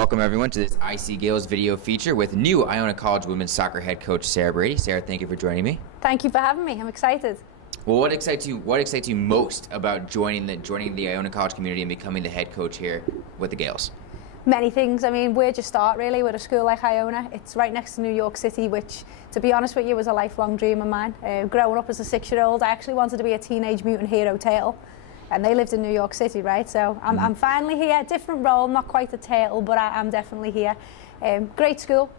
Welcome everyone to this ICGaels video feature with new Iona College women's soccer head coach Sarah Brady. Sarah, thank you for joining me. Thank you for having me. I'm excited. Well, what excites you most about joining the Iona College community and becoming the head coach here with the Gaels? Many things. I mean, where'd you start really with a school like Iona? It's right next to New York City, which, to be honest with you, was a lifelong dream of mine. Growing up as a 6-year-old, I actually wanted to be a Teenage Mutant Hero turtle. And they lived in New York City, right? So I'm finally here. Different role, not quite a turtle, but I'm definitely here. Great school,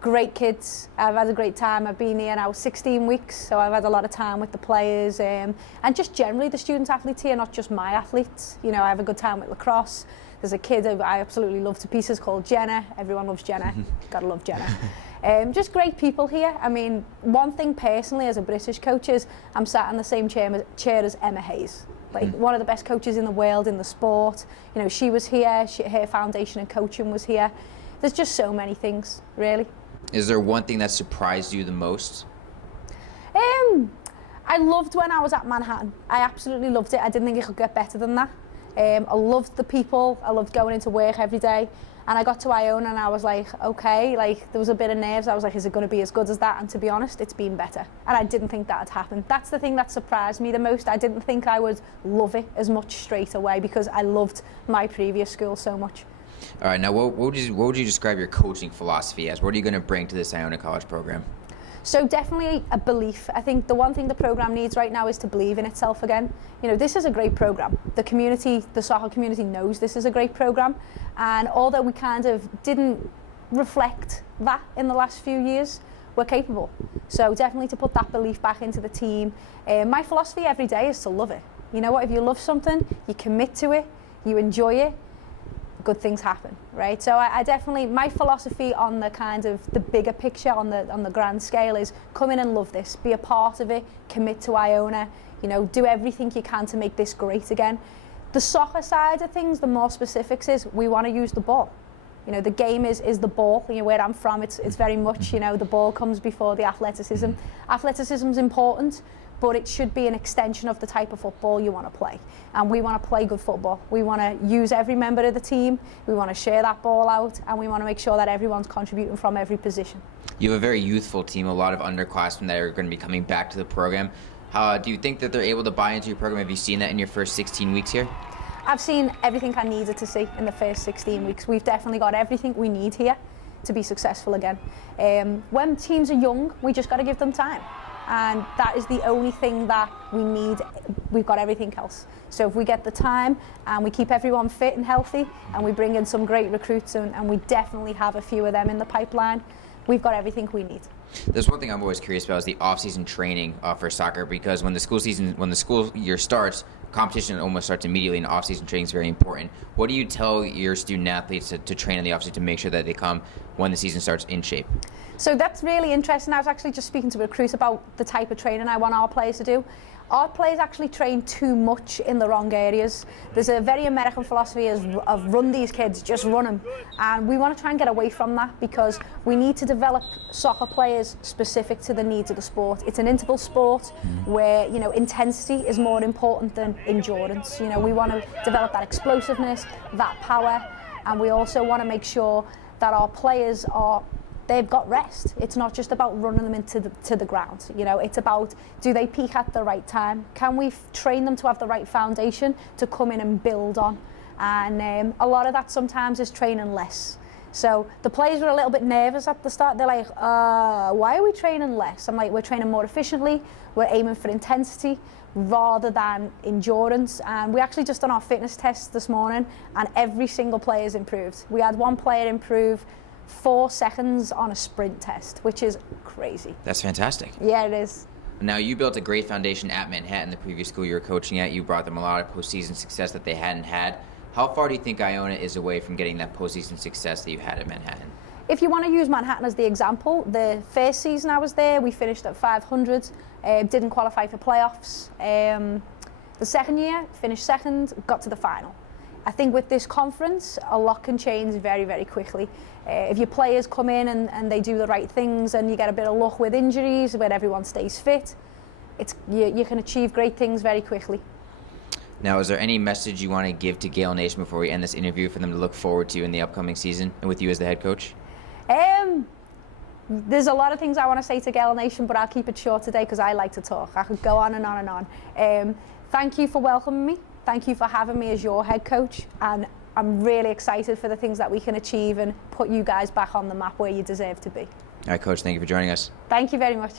great kids. I've had a great time. I've been here now 16 weeks, so I've had a lot of time with the players and just generally the student athletes here, not just my athletes. You know, I have a good time with lacrosse. There's a kid who I absolutely love to pieces called Jenna. Everyone loves Jenna. Gotta love Jenna. Just great people here. I mean, one thing personally as a British coach is I'm sat in the same chair as Emma Hayes. Like one of the best coaches in the world in the sport. You know, she was here, her foundation and coaching was here. There's just so many things, really. Is there one thing that surprised you the most? I loved when I was at Manhattan. I absolutely loved it. I didn't think it could get better than that. I loved the people. I loved going into work every day. And I got to Iona and I was like, okay, like there was a bit of nerves. I was like, is it going to be as good as that? And to be honest, it's been better. And I didn't think that had happened. That's the thing that surprised me the most. I didn't think I would love it as much straight away because I loved my previous school so much. All right, now what would you describe your coaching philosophy as? What are you going to bring to this Iona College program? So definitely a belief. I think the one thing the program needs right now is to believe in itself again. You know, this is a great program. The community, the soccer community knows this is a great program. And although we kind of didn't reflect that in the last few years, we're capable. So definitely to put that belief back into the team. My philosophy every day is to love it. You know what, if you love something, you commit to it, you enjoy it, good things happen, right? So I definitely, my philosophy on the kind of the bigger picture, on the grand scale is come in and love this, be a part of it, commit to Iona, you know, do everything you can to make this great again. The soccer side of things, the more specifics is we want to use the ball. You know, the game is the ball. You know, where I'm from, it's very much, you know, the ball comes before the athleticism. Athleticism's important, but it should be an extension of the type of football you want to play. And we want to play good football. We want to use every member of the team, we want to share that ball out, and we want to make sure that everyone's contributing from every position. You have a very youthful team, a lot of underclassmen that are going to be coming back to the program. Do you think that they're able to buy into your program? Have you seen that in your first 16 weeks here? I've seen everything I needed to see in the first 16 weeks. We've definitely got everything we need here to be successful again. When teams are young, we just got to give them time. And that is the only thing that we need. We've got everything else. So if we get the time and we keep everyone fit and healthy and we bring in some great recruits and we definitely have a few of them in the pipeline, we've got everything we need. There's one thing I'm always curious about is the off-season training for soccer, because when the school year starts, competition almost starts immediately, and off-season training is very important. What do you tell your student athletes to train in the off-season to make sure that they come when the season starts in shape? So that's really interesting. I was actually just speaking to a recruit about the type of training I want our players to do. Our players actually train too much in the wrong areas. There's a very American philosophy of run these kids, just run them. And we want to try and get away from that because we need to develop soccer players specific to the needs of the sport. It's an interval sport where, you know, intensity is more important than endurance. You know, we want to develop that explosiveness, that power, and we also want to make sure that our players they've got rest. It's not just about running them into the ground. You know, it's about, do they peak at the right time? Can we train them to have the right foundation to come in and build on? And a lot of that sometimes is training less. So the players were a little bit nervous at the start. They're like, why are we training less? I'm like, we're training more efficiently. We're aiming for intensity rather than endurance. And we actually just done our fitness tests this morning and every single player's improved. We had one player improve 4 seconds on a sprint test, which is crazy. That's fantastic. Yeah, it is. Now, you built a great foundation at Manhattan, the previous school you were coaching at. You brought them a lot of postseason success that they hadn't had. How far do you think Iona is away from getting that postseason success that you had at Manhattan? If you want to use Manhattan as the example, the first season I was there, we finished at 500, didn't qualify for playoffs. The second year, finished second, got to the final. I think with this conference, a lot can change very, very quickly. If your players come in and they do the right things and you get a bit of luck with injuries, when everyone stays fit, you can achieve great things very quickly. Now, is there any message you want to give to Gael Nation before we end this interview for them to look forward to in the upcoming season and with you as the head coach? There's a lot of things I want to say to Gael Nation, but I'll keep it short today because I like to talk. I could go on and on and on. Thank you for welcoming me. Thank you for having me as your head coach. And I'm really excited for the things that we can achieve and put you guys back on the map where you deserve to be. All right, Coach, thank you for joining us. Thank you very much.